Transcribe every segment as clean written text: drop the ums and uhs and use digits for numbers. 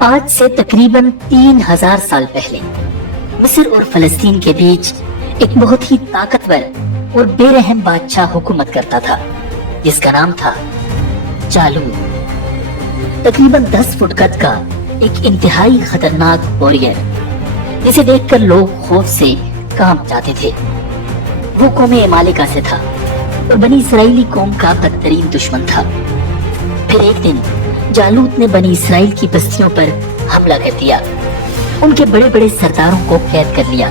آج سے تقریباً 3000 سال پہلے مصر اور فلسطین کے بیچ ایک بہت ہی طاقتور اور بے رحم بادشاہ حکومت کرتا تھا جس کا نام تھا جالوت۔ تقریباً 10 فٹ قد کا ایک انتہائی خطرناک واریر جسے دیکھ کر لوگ خوف سے کانپ جاتے تھے۔ وہ قوم عمالقہ سے تھا اور بنی اسرائیلی قوم کا بدترین دشمن تھا۔ پھر ایک دن جالوت نے بنی اسرائیل کی بستیوں پر حملہ کر دیا، ان کے بڑے بڑے سرداروں کو قید کر لیا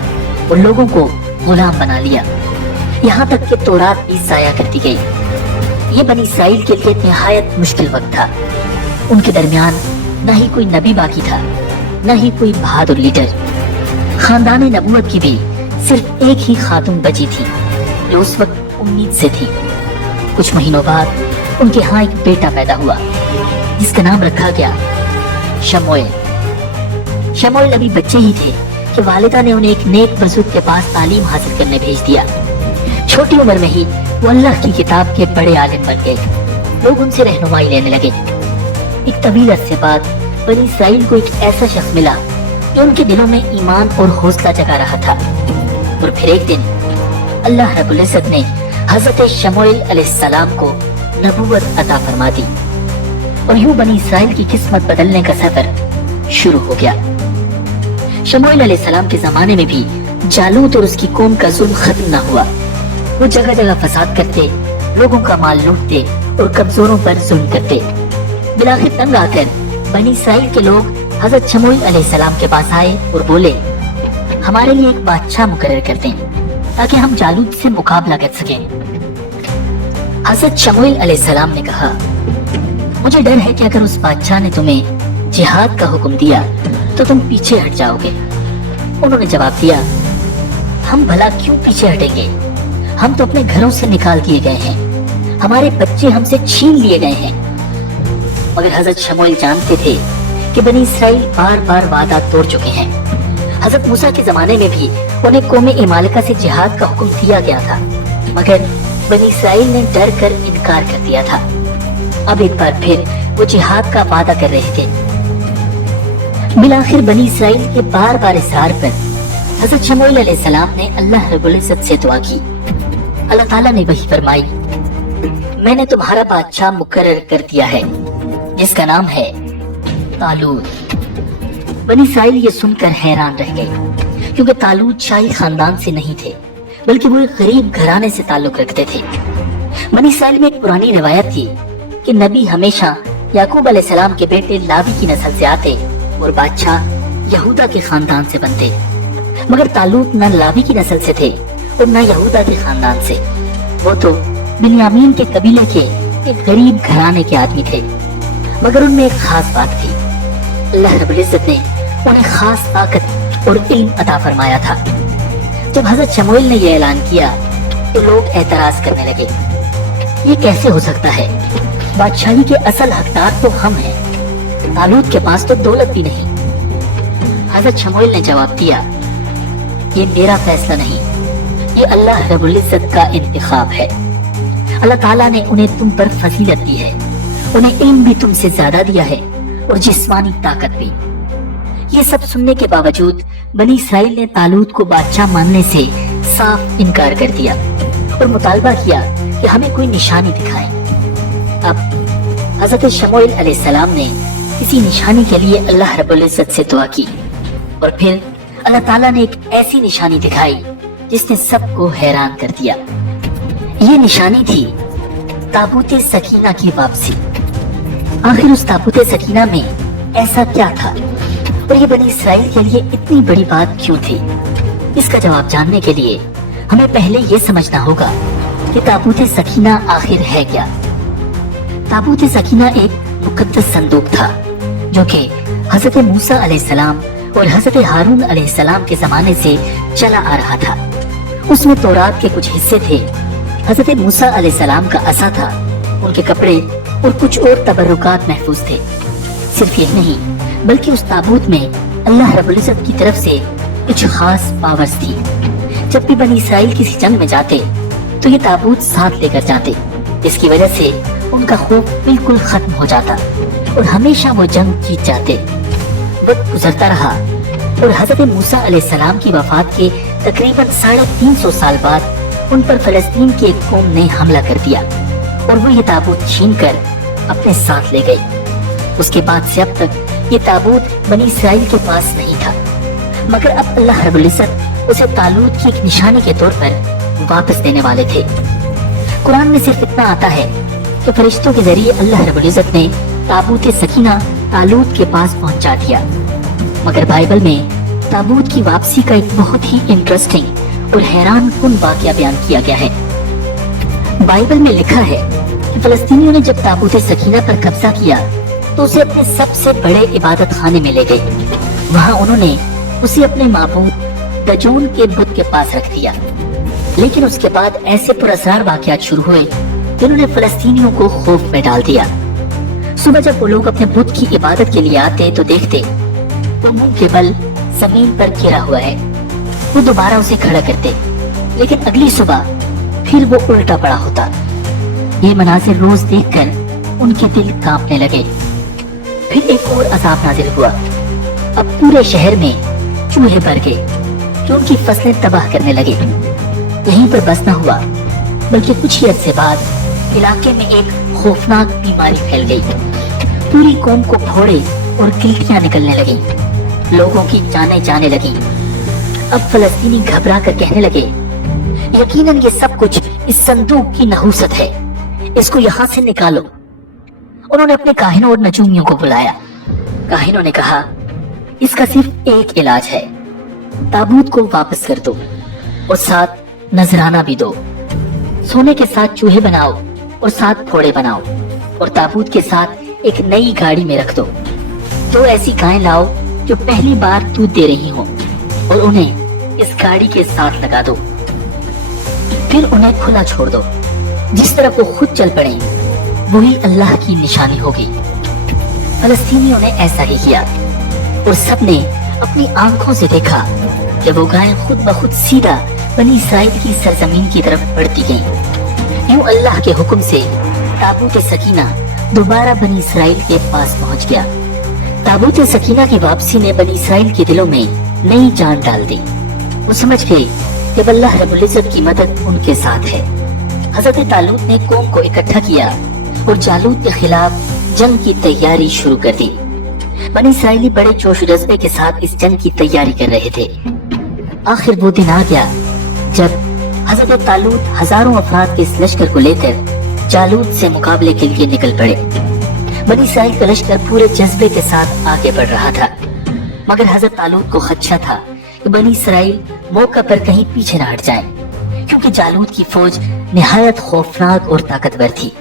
اور لوگوں کو غلام بنا لیا، یہاں تک کہ تورات بھی ضائع کر دی گئی۔ یہ بنی اسرائیل کے لیے نہایت مشکل وقت تھا۔ ان کے درمیان نہ ہی کوئی نبی باقی تھا، نہ ہی کوئی بہادر لیڈر۔ خاندان نبوت کی بھی صرف ایک ہی خاتون بچی تھی جو اس وقت امید سے تھی۔ کچھ مہینوں بعد ان کے ہاں ایک بیٹا پیدا ہوا جس کا نام رکھا گیا شموئیل۔ شموئیل ابھی بچے ہی تھے کہ والدہ نے انہیں ایک نیک بزرگ کے پاس تعلیم حاصل کرنے بھیج دیا۔ چھوٹی عمر میں ہی وہ اللہ کی کتاب کے بڑے عالم بن گئے۔ لوگ ان سے رہنمائی لینے لگے۔ ایک طویل عرصے بعد بنی اسرائیل کو ایک ایسا شخص ملا جو ان کے دلوں میں ایمان اور حوصلہ جگا رہا تھا۔ اور پھر ایک دن اللہ رب العزت نے حضرت شموئیل علیہ السلام کو نبوت عطا فرما دی، اور یوں بنی اسرائیل کی قسمت بدلنے کا سفر شروع ہو گیا۔ شموئیل علیہ السلام کے زمانے میں بھی جالوت اور اس کی قوم کا ظلم ختم نہ ہوا۔ وہ جگہ جگہ فساد کرتے، لوگوں کا مال لوٹتے اور کمزوروں پر ظلم کرتے۔ بلاخر تنگ آ کر بنی اسرائیل کے لوگ حضرت شموئیل علیہ السلام کے پاس آئے اور بولے، ہمارے لیے ایک بادشاہ مقرر کر دیں تاکہ ہم جالوت سے مقابلہ کر سکیں۔ حضرت شموئیل علیہ السلام نے کہا، مجھے ڈر ہے کہ اگر اس بادشاہ نے تمہیں جہاد کا حکم دیا تو تم پیچھے ہٹ جاؤ گے۔ انہوں نے جواب دیا، ہم بھلا کیوں پیچھے ہٹیں گے؟ ہم تو اپنے گھروں سے نکال دیے گئے ہیں، ہمارے بچے ہم سے چھین لیے گئے ہیں۔ مگر حضرت شموئیل جانتے تھے کہ بنی اسرائیل بار بار وعدہ توڑ چکے ہیں۔ حضرت موسیٰ کے زمانے میں بھی انہیں قوم عمالقہ سے جہاد کا حکم دیا گیا تھا، مگر بنی اسرائیل نے ڈر کر انکار کر دیا تھا۔ اب ایک بار پھر وہ جہاد کا وعدہ کر رہے تھے۔ بالآخر بنی اسرائیل کے بار بار اصرار پر حضرت شموئیل علیہ السلام نے اللہ رب العزت سے دعا کی۔ اللہ تعالیٰ نے وحی فرمائی، میں نے تمہارا بادشاہ مقرر کر دیا ہے جس کا نام ہے طالوت۔ بنی اسرائیل یہ سن کر حیران رہ گئے، کیونکہ طالوت شاہی خاندان سے نہیں تھے بلکہ وہ ایک غریب گھرانے سے تعلق رکھتے تھے۔ بنی اسرائیل میں ایک پرانی روایت تھی کہ نبی ہمیشہ یعقوب علیہ السلام کے بیٹے لاوی کی نسل سے آتے اور بادشاہ یہودا کے خاندان سے بنتے، مگر طالوت نہ لاوی کی نسل سے تھے اور نہ یہودا کے خاندان سے۔ وہ تو بنیامین کے قبیلے کے ایک غریب گھرانے کے آدمی تھے، مگر ان میں ایک خاص بات تھی، اللہ رب العزت نے انہیں خاص طاقت اور علم عطا فرمایا تھا۔ جب حضرت شموئیل نے یہ اعلان کیا تو لوگ اعتراض کرنے لگے، یہ کیسے ہو سکتا ہے؟ بادشاہی کے اصل حقدار تو ہم ہیں، طالوت کے پاس تو دولت بھی نہیں۔ حضرت شموئیل نے جواب دیا، یہ میرا فیصلہ نہیں، یہ اللہ رب العزت کا انتخاب ہے۔ اللہ تعالیٰ نے انہیں تم پر فضیلت دی ہے، انہیں علم بھی تم سے زیادہ دیا ہے اور جسمانی طاقت بھی۔ یہ سب سننے کے باوجود بنی اسرائیل نے طالوت کو بادشاہ ماننے سے صاف انکار کر دیا اور مطالبہ کیا کہ ہمیں کوئی نشانی دکھائیں۔ اب حضرت شموئیل علیہ السلام نے کسی نشانی کے لیے اللہ رب العزت سے دعا کی، اور پھر اللہ تعالیٰ نے ایک ایسی نشانی دکھائی جس نے سب کو حیران کر دیا۔ یہ نشانی تھی تابوت سکینہ کی واپسی۔ آخر اس تابوت سکینہ میں ایسا کیا تھا اور یہ بنی اسرائیل کے لیے اتنی بڑی بات کیوں تھی؟ اس کا جواب جاننے کے لیے ہمیں پہلے یہ سمجھنا ہوگا کہ تابوت سکینہ آخر ہے کیا۔ تابوت سکینہ ایک مقدس صندوق تھا جو کہ حضرت موسیٰ علیہ السلام اور حضرت ہارون علیہ السلام کے زمانے سے چلا آ رہا تھا۔ اس میں تورات کے کچھ حصے تھے، حضرت موسیٰ علیہ السلام کا عصا تھا، ان کے کپڑے اور کچھ اور تبرکات محفوظ تھے۔ صرف یہ نہیں بلکہ اس تابوت میں اللہ رب العزت کی طرف سے کچھ خاص پاورز تھی۔ جب بھی بنی اسرائیل کسی جنگ میں جاتے تو یہ تابوت ساتھ لے کر جاتے، جس کی وجہ سے ان کا خوف بالکل ختم ہو جاتا اور ہمیشہ وہ جنگ جیت جاتے۔ वक्त गुजरता रहा और हजरत मूसा अलैहिस्सलाम की वफात के तकरीबन 350 साल बाद उन पर फलस्तीन की एक कौम ने हमला कर दिया और वो ये ताबूत छीन कर अपने साथ ले गई। उसके बाद से अब तक ये ताबूत बनी इसराइल के पास नहीं था, मगर अब अल्लाह रब्बुल इज्जत उसे तालूत की एक निशानी के तौर पर वापस देने वाले थे। कुरान में सिर्फ इतना आता है कि फरिश्तों के जरिए अल्लाह रब्बुल इज्जत ने ताबूत सकीना तालूत के पास पहुंचा दिया। मगर बाइबल में ताबूत की वापसी का एक बहुत ही इंटरेस्टिंग और हैरान कुन वाकया बयान किया गया है। बाइबल में लिखा है कि फलस्तीनियों ने जब ताबूत सकीना पर कब्जा किया तो उसे अपने सबसे बड़े इबादत खाने में ले गए। वहाँ उन्होंने उसे अपने माबूद दजून के बुत के पास रख दिया। लेकिन उसके बाद ऐसे पुरअसरार वाकयात शुरू हुए जिन्होंने फलस्तीनियों को खौफ में डाल दिया। सुबह जब वो लोग अपने बुत की इबादत के लिए आते तो देखते वो मुंह के बल जमीन पर गिरा हुआ है। वो दोबारा उसे खड़ा करते, लेकिन अगली सुबह फिर वो उल्टा पड़ा होता। ये मनाजिर रोज देखकर उनके दिल कांपने लगे। फिर एक और अजाब नाजिल हुआ। अब पूरे शहर में चूहे भर गए जो उनकी फसलें तबाह करने लगे। यहीं पर बस न हुआ, बल्कि कुछ ही अरसे बाद इलाके में एक खौफनाक बीमारी फैल गई। पूरी कौम को फोड़े और गिल्टियां निकलने लगी। लोगों की जानें जाने लगी। अब फलस्तीनी घबरा कर कहने लगे, यकीनन ये सब कुछ इस संदूक की नहूसत है, इसको यहाँ से निकालो। उन्होंने अपने काहिनों और नजूमियों को बुलाया। काहिनों ने कहा, इसका सिर्फ एक इलाज है, ताबूत को वापस कर दो और साथ नजराना भी दो। सोने के साथ चूहे बनाओ और साथ फोड़े बनाओ और ताबूत के साथ एक नई गाड़ी में रख दो। दो ऐसी गायें लाओ जो पहली बार दूध दे रही हो और उन्हें इस गाड़ी के साथ लगा दो। फिर उन्हें खुला छोड़ दो। जिस तरफ वो खुद चल पड़े वही अल्लाह की निशानी होगी। फलस्तीनियों ने ऐसा ही किया और सबने अपनी आंखों से देखा कि वो गायें खुद ब खुद सीधा बनी इसराइल की सरजमीन की तरफ बढ़ती गईं। यूं अल्लाह के हुक्म से ताबूत सकीना दोबारा बनी इसराइल के पास पहुंच गया। ताबूत सकीना की वापसी ने बनी इसराइल के दिलों में नई जान डाल दी। वो समझ गए कि अल्लाह रब्बुल इज्जत की मदद उनके साथ है। हजरत तालूत ने कौम को इकट्ठा किया और जालूत के खिलाफ जंग की तैयारी शुरू कर दी। बनी इसराइली बड़े जोश जज्बे के साथ इस जंग की तैयारी कर रहे थे। आखिर वो दिन आ गया जब हजरत तालूत हजारों अफराद के इस लश्कर को लेकर जालूत से मुकाबले के लिए निकल पड़े। बनी इसराइल का लश्कर पूरे जज्बे के साथ आगे बढ़ रहा था, मगर हजरत तालूत को खदशा था कि बनी इसराइल मौका पर कहीं पीछे न हट जाए, क्योंकि जालूत की फौज निहायत खौफनाक और ताकतवर थी।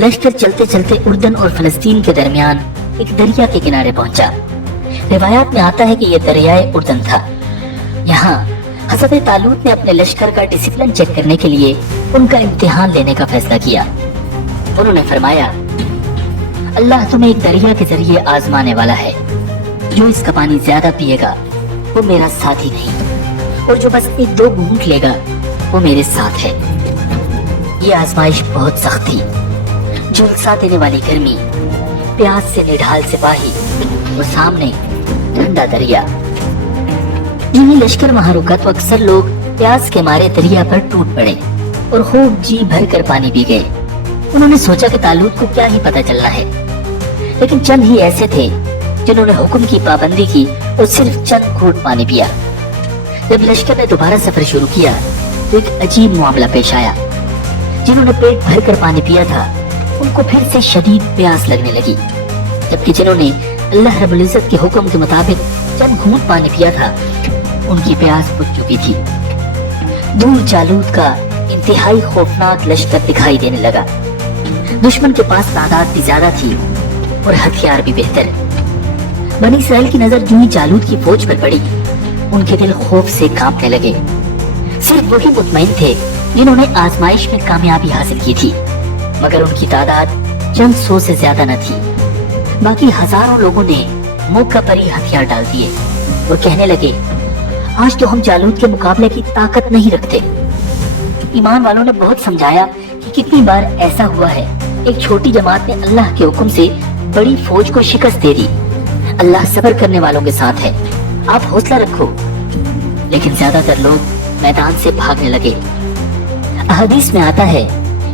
लश्कर चलते चलते उर्दन और फलस्तीन के दरमियान एक दरिया के किनारे पहुंचा। रिवायात में आता है कि यह दरियाए उर्दन था। यहाँ हजरत तालूत ने अपने लश्कर का डिसिप्लिन चेक करने के लिए उनका इम्तिहान लेने का फैसला किया। उन्होंने फरमाया, अल्लाह तुम्हें एक दरिया के जरिए आजमाने वाला है। जो इसका पानी ज्यादा पिएगा वो मेरा साथी नहीं, और जो बस एक दो घूंट लेगा वो मेरे साथ है। ये आजमाइश बहुत सख्त थी। झुलसा देने वाली गर्मी, प्यास से निढाल सिपाही और सामने ठंडा दरिया। यूं लश्कर वहां रुका तो अक्सर लोग प्यास के मारे दरिया पर टूट पड़े और खूब जी भर कर पानी पी गए। उन्होंने सोचा कि तालूत को क्या ही पता चलना है, लेकिन चंद ही ऐसे थे जिन्होंने हुक्म की पाबंदी की और सिर्फ चंद घूंट पानी पिया। जब लश्कर ने दोबारा सफर शुरू किया तो एक अजीब मामला पेश आया। जिन्होंने पेट भर कर पानी पिया था उनको फिर से शदीद प्यास लगने लगी, जबकि जिन्होंने अल्लाह रब्बुल इज्जत के हुक्म के मुताबिक चंद घूंट पानी पिया था उनकी प्यास बुझ चुकी थी। दूर जालूत का इंतहाई खौफनाक लश्कर दिखाई देने लगा। दुश्मन के पास तादाद भी ज्यादा थी और हथियार भी बेहतर। बनी इसराइल की नजर जो ही जालूत की फौज पर पड़ी, उनके दिल खौफ से कांपने लगे। सिर्फ वही मुतमईन थे जिन्होंने आजमाइश में कामयाबी हासिल की थी, मगर उनकी तादाद चंद सौ से ज्यादा न थी। बाकी हजारों लोगों ने मौका पर ही हथियार डाल दिए और कहने लगे, आज तो हम जालूत के मुकाबले की ताकत नहीं रखते। ईमान वालों ने बहुत समझाया कि कितनी बार ऐसा हुआ है, एक छोटी जमात ने अल्लाह के हुक्म से बड़ी फौज को शिकस्त दे दी, अल्लाह सब्र करने वालों के साथ है, आप हौसला रखो। लेकिन ज्यादातर लोग मैदान से भागने लगे। हदीस में आता है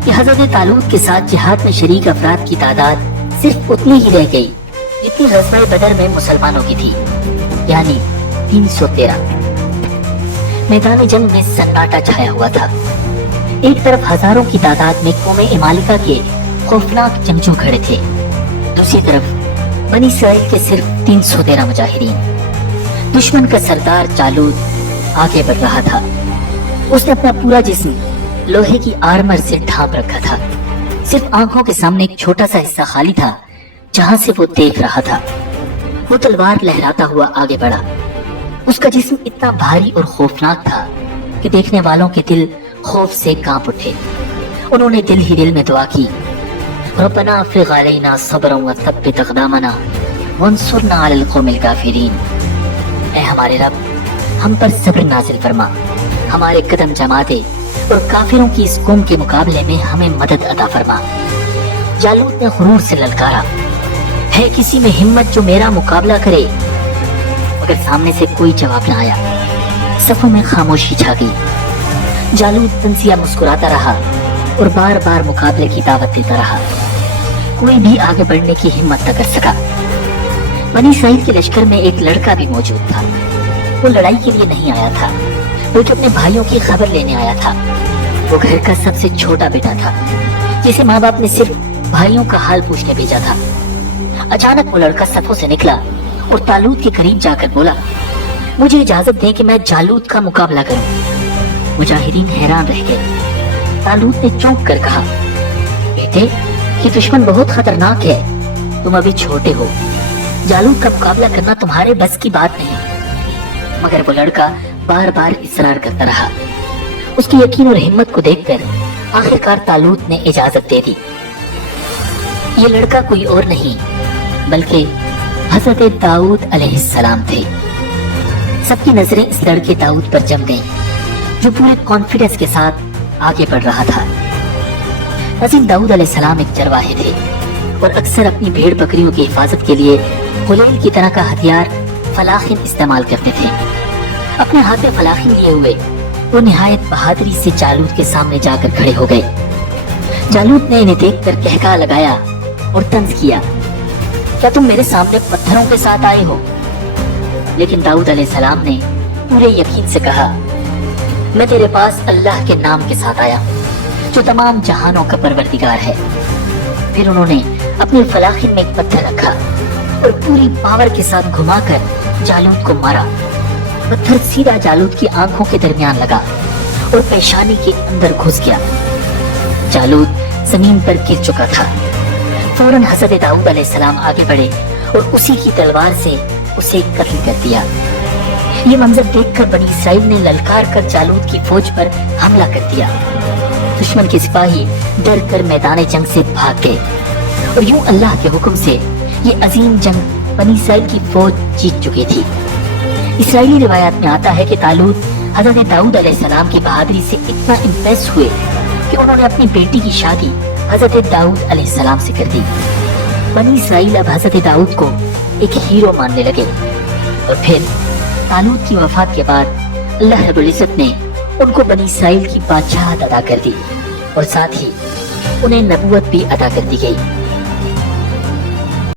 कि हजरत तालूत के साथ जिहाद में शरीक अफराद की तादाद सिर्फ उतनी ही रह गई जितनी ग़ज़वा बदर में मुसलमानों की थी, यानी 313। मैदान जंग में सन्नाटा छाया हुआ था। एक तरफ हजारों की तादाद में कौम इमालिका के खौफनाक जंगजू खड़े थे, दूसरी तरफ बनी इसराइल के सिर्फ 313 मुजाहिरीन। दुश्मन का सरदार जालूत आगे बढ़ रहा था। उसने अपना पूरा जिस्म लोहे की आर्मर से ढांप रखा था। सिर्फ आंखों के सामने एक छोटा सा हिस्सा खाली था जहां से वो देख रहा था। वो तलवार लहराता हुआ आगे बढ़ा। उसका जिस्म इतना भारी और खौफनाक था कि देखने वालों के दिल खौफ से कांप उठे। उन्होंने दिल ही दिल में दुआ की, रब्बना अफ़्रिग़ अलैना सब्रन व थब्बित अक़दामना वंसुरना अलल क़ौमिल काफ़िरीन। ऐ हमारे रब, हम पर सब्र नाज़िल फरमा, हमारे कदम जमा दे और काफिरों की इस कौम के मुकाबले में हमें मदद अता फरमा। जालूत ने गुरूर से ललकारा, है किसी में हिम्मत जो मेरा मुकाबला करे? मगर सामने से कोई जवाब न आया। सफों में खामोशी छा गई। जालूत तंसिया मुस्कुराता रहा और बार बार मुकाबले की दावत देता रहा। कोई भी आगे बढ़ने की हिम्मत न कर सका। बनी इसराइल के लश्कर में एक लड़का भी मौजूद था। वो लड़ाई के लिए नहीं आया था, बल्कि अपने भाइयों की खबर लेने आया था। वो घर का सबसे छोटा बेटा था, जिसे माँ बाप ने सिर्फ भाइयों का हाल पूछने भेजा था। अचानक वो लड़का सफों से निकला और तालूत के करीब जाकर बोला, मुझे इजाजत दें कि मैं जालूत का मुकाबला करूं। मुजाहिरीन हैरान रह गए। तालूत ने चौंक कर कहा, बेटे, ये दुश्मन बहुत खतरनाक है, तुम अभी छोटे हो, जालूत का मुकाबला करना तुम्हारे बस की बात नहीं। मगर वो लड़का बार बार इसरार करता रहा। उसकी यकीन और हिम्मत को देखकर आखिरकार तालूत ने इजाजत दे दी। ये लड़का कोई और नहीं बल्कि हजरत दाऊद अलैहिस्सलाम थे। सबकी नजरें इस लड़के दाऊद पर जम गईं, जो पूरे कॉन्फिडेंस के साथ आगे बढ़ रहा था। अजीम दाऊद अलैहिस्सलाम एक चरवाहे थे और अक्सर अपनी भेड़ बकरियों की हिफाजत के लिए हुलैल की तरह का हथियार फलाखिन इस्तेमाल करते थे। अपने हाथ में फलाखिन लिए हुए वो निहायत बहादुरी से जालूत के सामने जाकर खड़े हो गए। जालूत ने इन्हें देखकर कहका लगाया और तंज किया, क्या तुम मेरे सामने पत्थरों के साथ आए हो? लेकिन दाऊद अलैहिस्सलाम ने पूरे यकीन से कहा, मैं तेरे पास अल्लाह के नाम के साथ आया, जो तमाम जहानों का परवरदिगार है। फिर उन्होंने अपने फलाखिन में एक पत्थर रखा और पूरी पावर के साथ घुमाकर जालूत को मारा। पत्थर सीधा जालूत की आंखों के दरमियान लगा और पेशानी के अंदर घुस गया। जालूत जमीन पर गिर चुका था। फौरन हज़रत दाऊद अलैहिस्सलाम आगे बढ़े और उसी की तलवार से उसे कत्ल कर दिया। ये मंजर देखकर बनी इसराइल ने ललकार कर जालूत की फौज पर हमला कर दिया। दुश्मन के सिपाही डर कर मैदान जंग से भाग गए और यूं अल्लाह के हुक्म से ये अजीम जंग बनी इसराइल की फौज जीत चुकी थी। इसराइली रिवायात में आता है कि तालूत हज़रत दाऊद अलैहिस्सलाम की बहादुरी से इतना इम्प्रेस हुए कि उन्होंने अपनी बेटी की शादी हज़रत दाऊद अलैहिस्सलाम से कर दी। बनी इसराइल अब हज़रत दाऊद को एक हीरो मानने लगे और फिर तालूत की वफात के बाद अल्लाह रब्बुल इज़्ज़त ने उनको बनी इसराइल की बादशाहत अदा कर दी और साथ ही उन्हें नबूवत भी अदा कर दी गई।